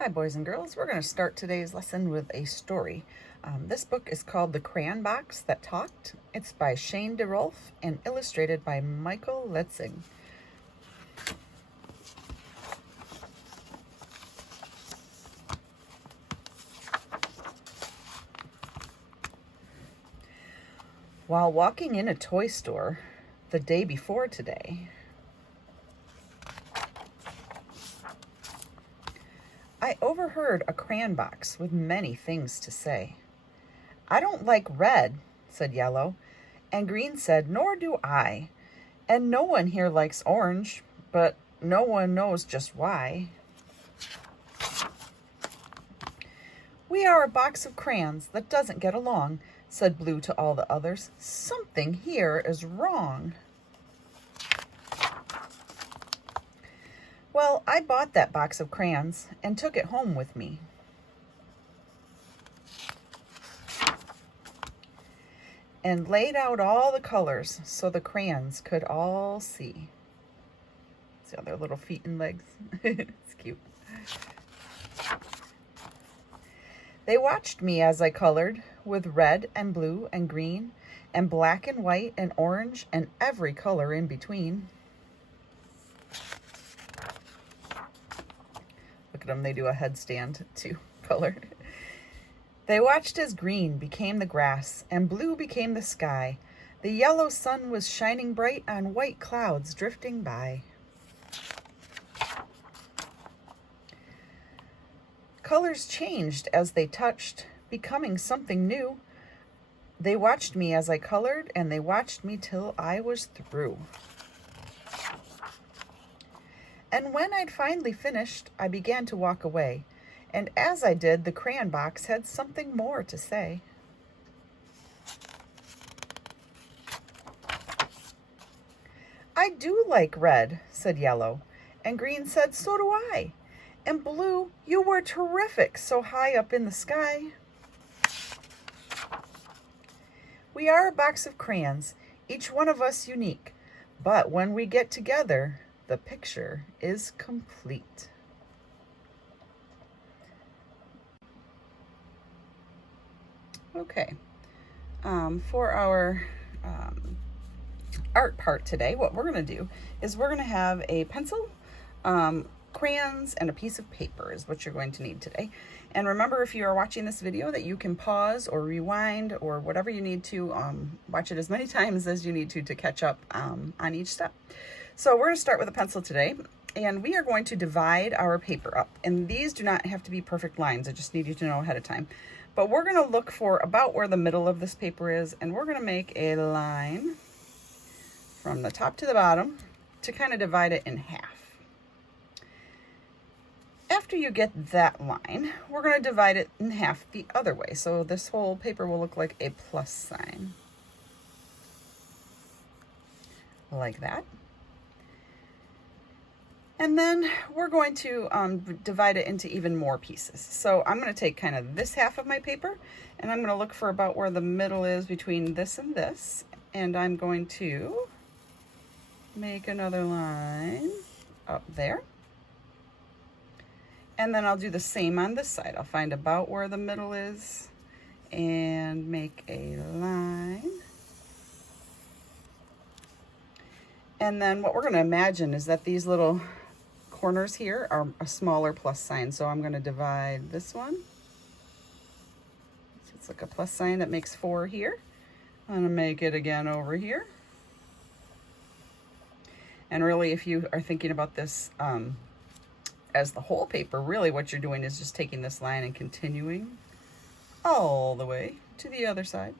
Hi boys and girls, we're going to start today's lesson with a story. This book is called The Crayon Box That Talked. It's by Shane DeRolf and illustrated by Michael Letzig. While walking in a toy store the day before today, I overheard a crayon box with many things to say. "I don't like red," said Yellow, and Green said, "Nor do I. And no one here likes orange, but no one knows just why." "We are a box of crayons that doesn't get along," said Blue to all the others. "Something here is wrong." "Well, I bought that box of crayons and took it home with me." And laid out all the colors so the crayons could all see. See all their little feet and legs? It's cute. "They watched me as I colored with red and blue and green and black and white and orange and every color in between." Look at them, they do a headstand to color. "They watched as green became the grass and blue became the sky. The yellow sun was shining bright on white clouds drifting by." Colors changed as they touched, becoming something new. They watched me as I colored, and they watched me till I was through. And when I'd finally finished, I began to walk away. And as I did, the crayon box had something more to say. "I do like red," said Yellow, and Green said, "So do I. And Blue, you were terrific so high up in the sky." "We are a box of crayons, each one of us unique, but when we get together, the picture is complete." Okay, for our art part today, what we're going to do is we're going to have a pencil, crayons, and a piece of paper is what you're going to need today. And remember, if you are watching this video, that you can pause or rewind or whatever you need to, watch it as many times as you need to catch up on each step. So we're going to start with a pencil today, and we are going to divide our paper up. And these do not have to be perfect lines. I just need you to know ahead of time. But we're going to look for about where the middle of this paper is, and we're going to make a line from the top to the bottom to kind of divide it in half. After you get that line, we're going to divide it in half the other way. So this whole paper will look like a plus sign. Like that. And then we're going to divide it into even more pieces. So I'm going to take kind of this half of my paper, and I'm going to look for about where the middle is between this and this. And I'm going to make another line up there. And then I'll do the same on this side. I'll find about where the middle is and make a line. And then what we're going to imagine is that these little corners here are a smaller plus sign. So I'm going to divide this one. So it's like a plus sign that makes 4 here. I'm going to make it again over here. And really, if you are thinking about this as the whole paper, really what you're doing is just taking this line and continuing all the way to the other side.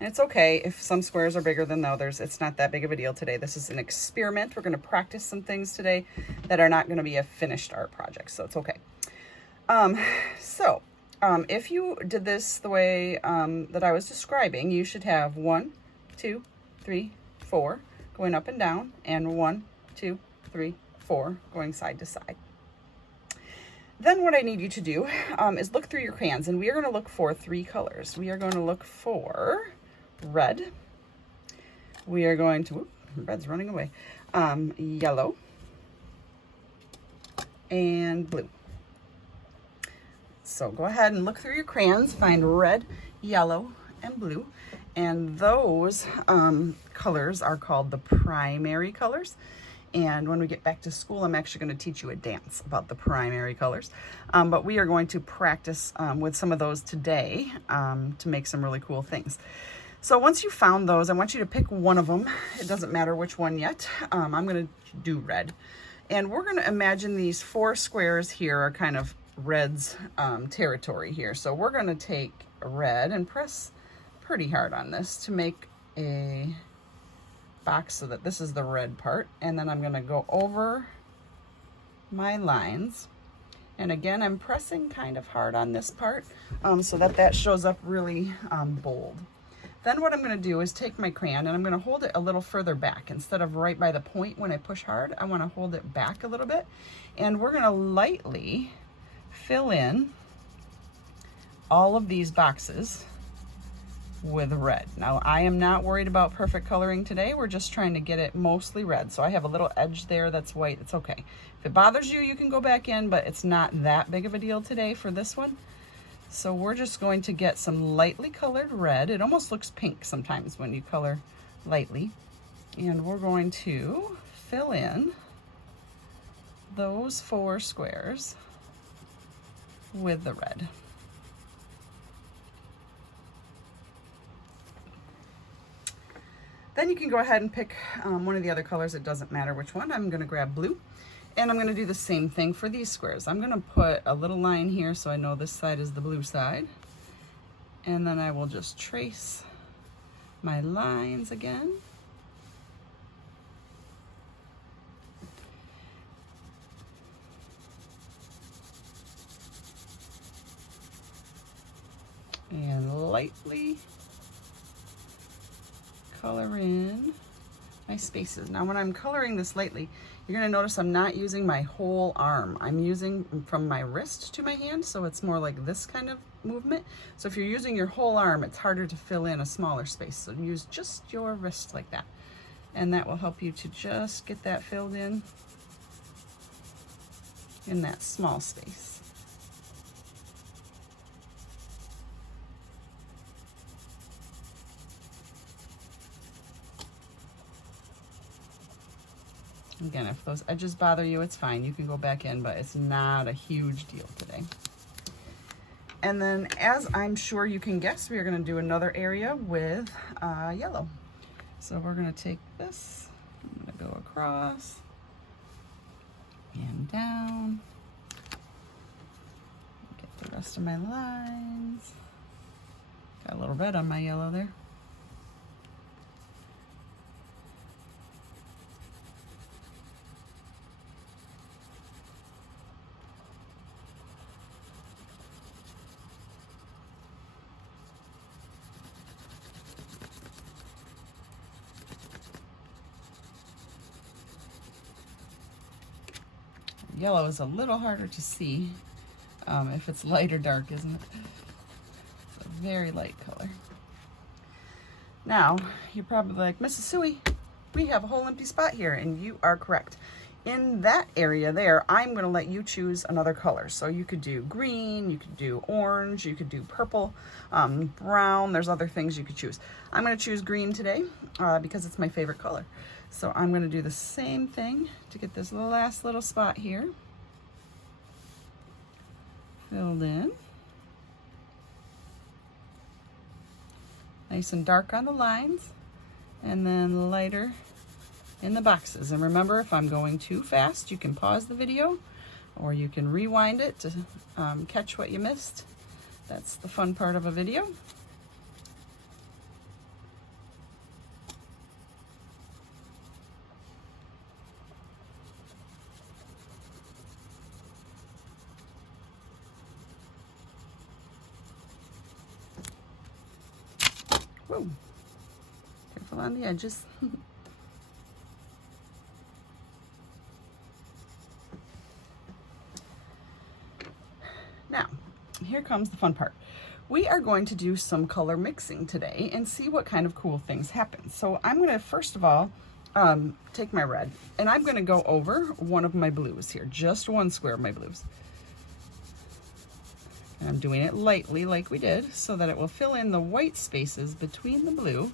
And it's okay if some squares are bigger than the others. It's not that big of a deal today. This is an experiment. We're going to practice some things today that are not going to be a finished art project, so it's okay. If you did this the way that I was describing, you should have 1, 2, 3, 4 going up and down, and 1, 2, 3, 4 going side to side. Then what I need you to do is look through your crayons, and we are going to look for 3 colors. We are going to look for red. We are going to, red's running away, yellow, and blue. So go ahead and look through your crayons, find red, yellow, and blue. And those colors are called the primary colors. And when we get back to school, I'm actually going to teach you a dance about the primary colors. But we are going to practice with some of those today to make some really cool things. So once you found those, I want you to pick one of them. It doesn't matter which one yet. I'm going to do red. And we're going to imagine these 4 squares here are kind of red's territory here. So we're going to take red and press pretty hard on this to make a box so that this is the red part. And then I'm going to go over my lines. And again, I'm pressing kind of hard on this part so that that shows up really bold. Then what I'm going to do is take my crayon and I'm going to hold it a little further back. Instead of right by the point when I push hard, I want to hold it back a little bit. And we're going to lightly fill in all of these boxes with red. Now, I am not worried about perfect coloring today. We're just trying to get it mostly red. So I have a little edge there that's white. It's okay. If it bothers you, you can go back in, but it's not that big of a deal today for this one. So we're just going to get some lightly colored red. It almost looks pink sometimes when you color lightly. And we're going to fill in those 4 squares with the red. Then you can go ahead and pick one of the other colors. It doesn't matter which one. I'm going to grab blue. And I'm going to do the same thing for these squares. I'm going to put a little line here so I know this side is the blue side. And then I will just trace my lines again. And lightly color in my spaces. Now when I'm coloring this lightly, you're going to notice I'm not using my whole arm. I'm using from my wrist to my hand, so it's more like this kind of movement. So if you're using your whole arm, it's harder to fill in a smaller space. So use just your wrist like that. And that will help you to just get that filled in that small space. Again, if those edges bother you, it's fine. You can go back in, but it's not a huge deal today. And then, as I'm sure you can guess, we are going to do another area with yellow. So we're going to take this, I'm going to go across and down. Get the rest of my lines. Got a little red on my yellow there. Yellow is a little harder to see if it's light or dark, isn't it? It's a very light color. Now, you're probably like, Mrs. Suey, we have a whole empty spot here, and you are correct. In that area there, I'm going to let you choose another color. So you could do green, you could do orange, you could do purple, brown. There's other things you could choose. I'm going to choose green today because it's my favorite color. So I'm going to do the same thing to get this last little spot here filled in. Nice and dark on the lines, and then lighter in the boxes. And remember, if I'm going too fast, you can pause the video or you can rewind it to catch what you missed. That's the fun part of a video. Whoa, careful on the edges. Now, here comes the fun part. We are going to do some color mixing today and see what kind of cool things happen. So I'm going to, first of all, take my red, and I'm gonna go over one of my blues here, just one square of my blues. And I'm doing it lightly like we did so that it will fill in the white spaces between the blue.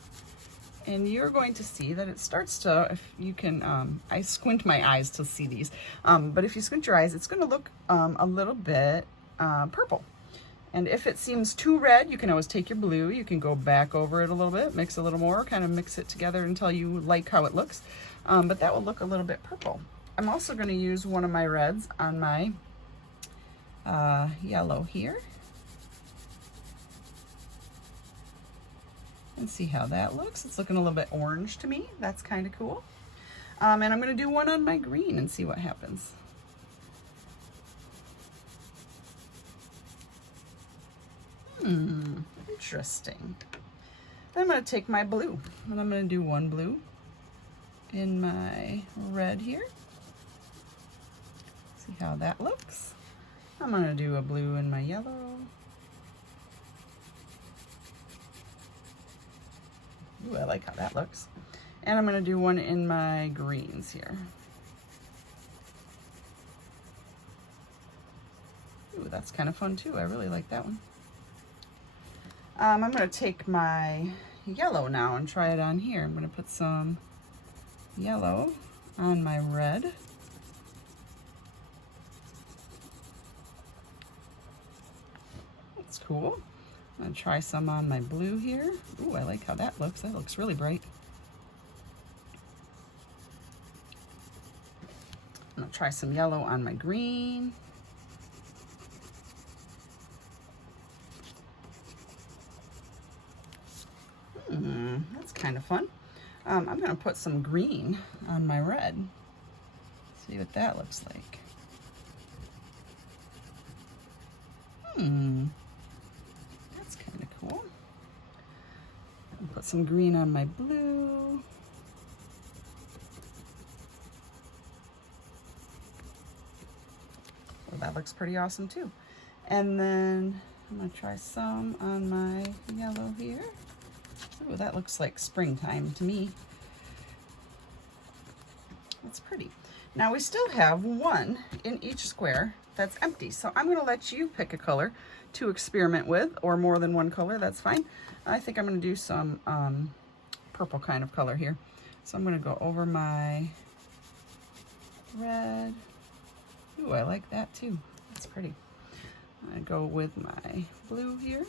And you're going to see that it starts to, if you can, I squint my eyes to see these, but if you squint your eyes, it's gonna look a little bit purple. And if it seems too red, you can always take your blue, you can go back over it a little bit, mix a little more, kind of mix it together until you like how it looks. But that will look a little bit purple. I'm also gonna use one of my reds on my yellow here. And see how that looks. It's looking a little bit orange to me. That's kind of cool. And I'm going to do one on my green and see what happens. Interesting. Then I'm going to take my blue and I'm going to do one blue in my red here. See how that looks. I'm going to do a blue in my yellow. Ooh, I like how that looks. And I'm going to do one in my greens here. Ooh, that's kind of fun too. I really like that one. I'm going to take my yellow now and try it on here. I'm going to put some yellow on my red. That's cool. I'm going to try some on my blue here. Ooh, I like how that looks. That looks really bright. I'm going to try some yellow on my green. That's kind of fun. I'm going to put some green on my red. See what that looks like. That's kind of cool. I'll put some green on my blue. Well, that looks pretty awesome too. And then I'm going to try some on my yellow here. Ooh, that looks like springtime to me. That's pretty. Now we still have one in each square that's empty. So I'm going to let you pick a color to experiment with, or more than one color, that's fine. I think I'm going to do some purple kind of color here. So I'm going to go over my red. Ooh, I like that too. That's pretty. I go with my blue here.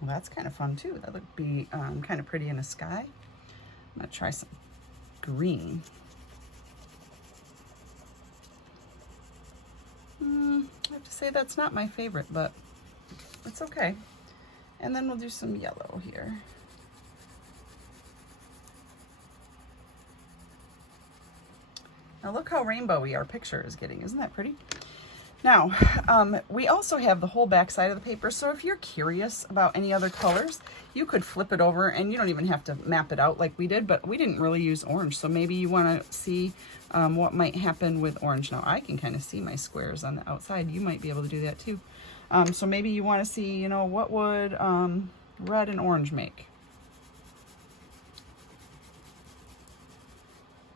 Well, that's kind of fun too. That would be kind of pretty in the sky. I'm gonna try some green. I have to say that's not my favorite, but it's okay. And then we'll do some yellow here. Now look how rainbowy our picture is getting. Isn't that pretty? Now, we also have the whole back side of the paper, so if you're curious about any other colors, you could flip it over, and you don't even have to map it out like we did, but we didn't really use orange, so maybe you want to see what might happen with orange. Now, I can kind of see my squares on the outside. You might be able to do that too. So maybe you want to see, you know, what would red and orange make?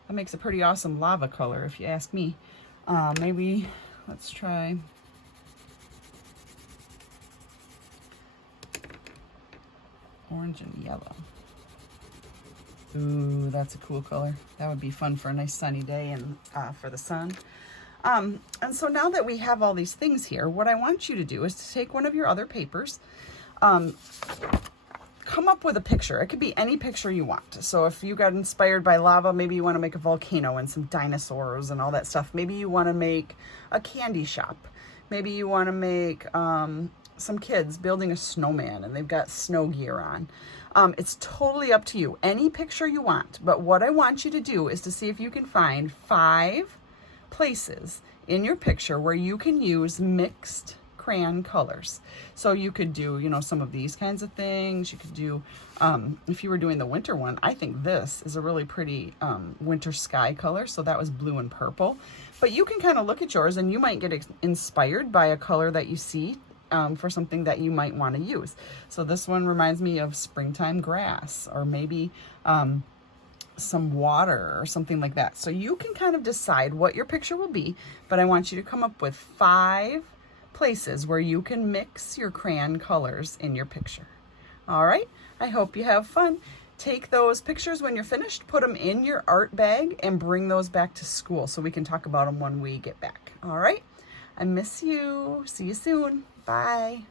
That makes a pretty awesome lava color, if you ask me. Maybe... let's try orange and yellow. Ooh, that's a cool color. That would be fun for a nice sunny day and for the sun. And so now that we have all these things here, what I want you to do is to take one of your other papers, come up with a picture. It could be any picture you want. So if you got inspired by lava, maybe you want to make a volcano and some dinosaurs and all that stuff. Maybe you want to make a candy shop. Maybe you want to make some kids building a snowman and they've got snow gear on. It's totally up to you. Any picture you want. But what I want you to do is to see if you can find 5 places in your picture where you can use mixed crayon colors. So you could do, you know, some of these kinds of things. You could do, if you were doing the winter one, I think this is a really pretty winter sky color. So that was blue and purple. But you can kind of look at yours and you might get inspired by a color that you see for something that you might want to use. So this one reminds me of springtime grass, or maybe some water or something like that. So you can kind of decide what your picture will be, but I want you to come up with 5 places where you can mix your crayon colors in your picture. All right, I hope you have fun. Take those pictures when you're finished, put them in your art bag, and bring those back to school so we can talk about them when we get back. All right, I miss you. See you soon. Bye.